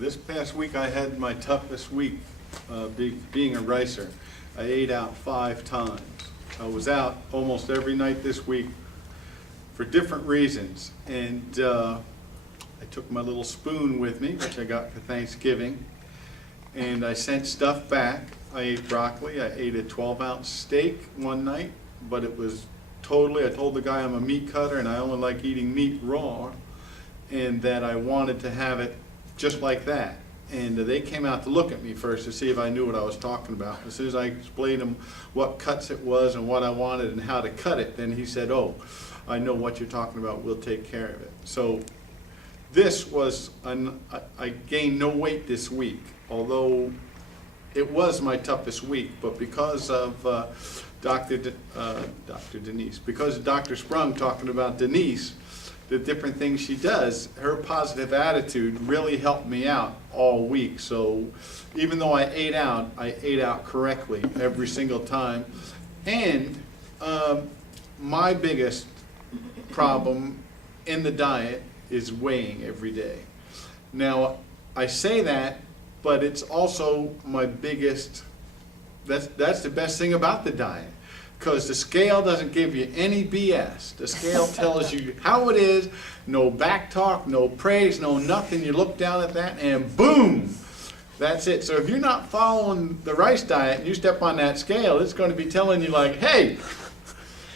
This past week I had my toughest week being a racer. I ate out 5 times. I was out almost every night this week for different reasons. And I took my little spoon with me, which I got for Thanksgiving, and I sent stuff back. I ate broccoli. I ate a 12-ounce steak one night, but it was totally, I told the guy I'm a meat cutter and I only like eating meat raw, and that I wanted to have it just like that. And they came out to look at me first to see if I knew what I was talking about. As soon as I explained him what cuts it was and what I wanted and how to cut it, then he said, "Oh, I know what you're talking about, we'll take care of it." So this was, I gained no weight this week, although it was my toughest week, but because of Dr. Denise, because of Dr. Sprung talking about Denise, the different things she does, her positive attitude really helped me out all week. So even though I ate out correctly every single time. And my biggest problem in the diet is weighing every day. Now, I say that, but it's also my biggest, that's the best thing about the diet. Because the scale doesn't give you any BS. The scale tells you how it is, no back talk, no praise, no nothing. You look down at that and boom, that's it. So if you're not following the rice diet and you step on that scale, it's going to be telling you like, hey.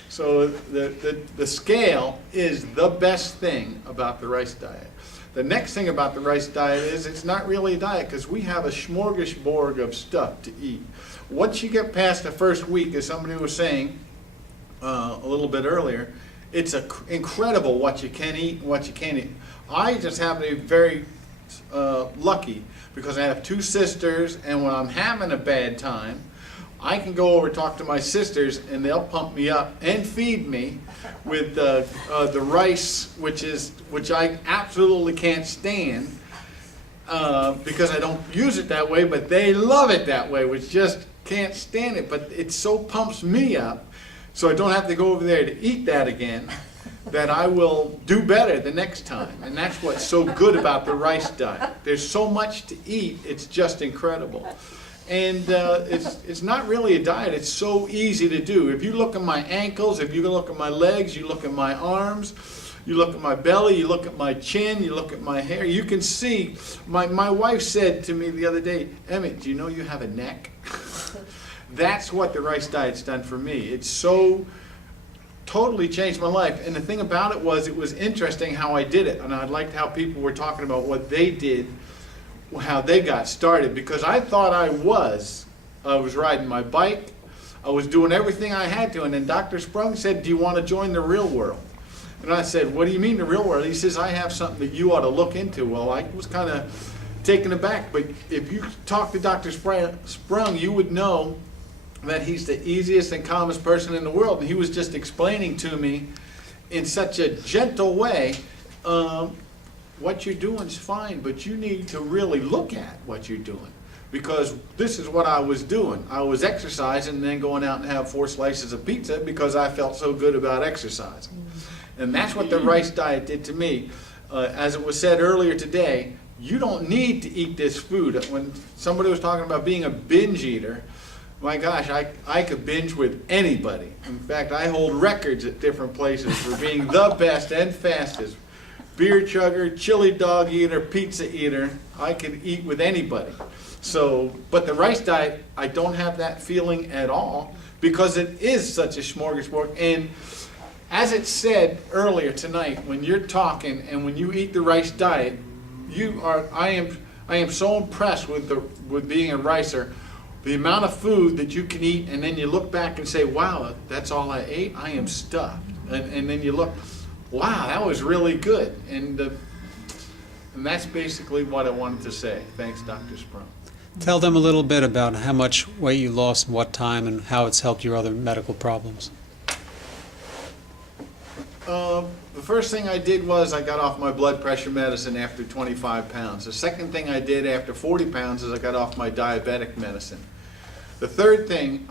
So the scale is the best thing about the rice diet. The next thing about the rice diet is it's not really a diet because we have a smorgasbord of stuff to eat. Once you get past the first week, as somebody was saying a little bit earlier, it's incredible what you can eat and what you can't eat. I just happen to be very lucky because I have 2 sisters, and when I'm having a bad time, I can go over and talk to my sisters and they'll pump me up and feed me with the rice, which I absolutely can't stand because I don't use it that way, but they love it that way, which just can't stand it. But it so pumps me up so I don't have to go over there to eat that again, that I will do better the next time. And that's what's so good about the rice diet. There's so much to eat, it's just incredible. And it's not really a diet, it's so easy to do. If you look at my ankles, if you look at my legs, you look at my arms, you look at my belly, you look at my chin, you look at my hair, you can see, my wife said to me the other day, "Emmett, do you know you have a neck?" That's what the rice diet's done for me. It's so totally changed my life. And the thing about it was interesting how I did it. And I liked how people were talking about what they did, how they got started, because I thought I was riding my bike, I was doing everything I had to, and then Dr. Sprung said, "Do you want to join the real world?" And I said, "What do you mean the real world?" He says, "I have something that you ought to look into." Well, I was kind of taken aback, but if you talk to Dr. Sprung, you would know that he's the easiest and calmest person in the world, and he was just explaining to me in such a gentle way, what you're doing is fine, but you need to really look at what you're doing. Because this is what I was doing. I was exercising and then going out and have 4 slices of pizza because I felt so good about exercising. And that's what the rice diet did to me. As it was said earlier today, you don't need to eat this food. When somebody was talking about being a binge eater, my gosh, I could binge with anybody. In fact, I hold records at different places for being the best and fastest. Beer chugger, chili dog eater, pizza eater, I could eat with anybody. So, but the rice diet, I don't have that feeling at all because it is such a smorgasbord. And as it said earlier tonight, when you're talking and when you eat the rice diet, I am so impressed with being a ricer, the amount of food that you can eat, and then you look back and say, "Wow, that's all I ate? I am stuffed." And then you look, wow, that was really good. And that's basically what I wanted to say. Thanks, Dr. Sprung. Tell them a little bit about how much weight you lost, in what time, and how it's helped your other medical problems. The first thing I did was I got off my blood pressure medicine after 25 pounds. The second thing I did after 40 pounds is I got off my diabetic medicine. The third thing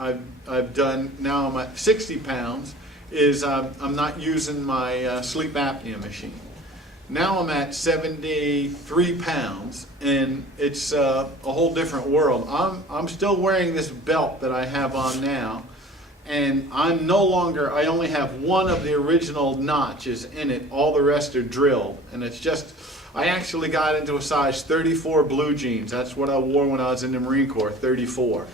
I've done, now I'm at 60 pounds, is I'm not using my sleep apnea machine. Now I'm at 73 pounds, and it's a whole different world. I'm still wearing this belt that I have on now, and I'm no longer, I only have one of the original notches in it. All the rest are drilled, and it's just, I actually got into a size 34 blue jeans. That's what I wore when I was in the Marine Corps, 34.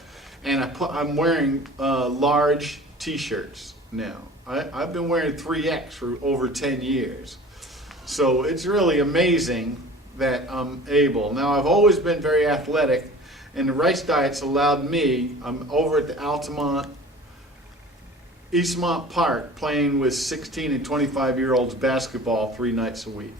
And I'm wearing large t-shirts now. I've been wearing 3X for over 10 years. So it's really amazing that I'm able. Now, I've always been very athletic, and the rice diet's allowed me, I'm over at the Eastmont Park playing with 16 and 25-year-olds basketball 3 nights a week.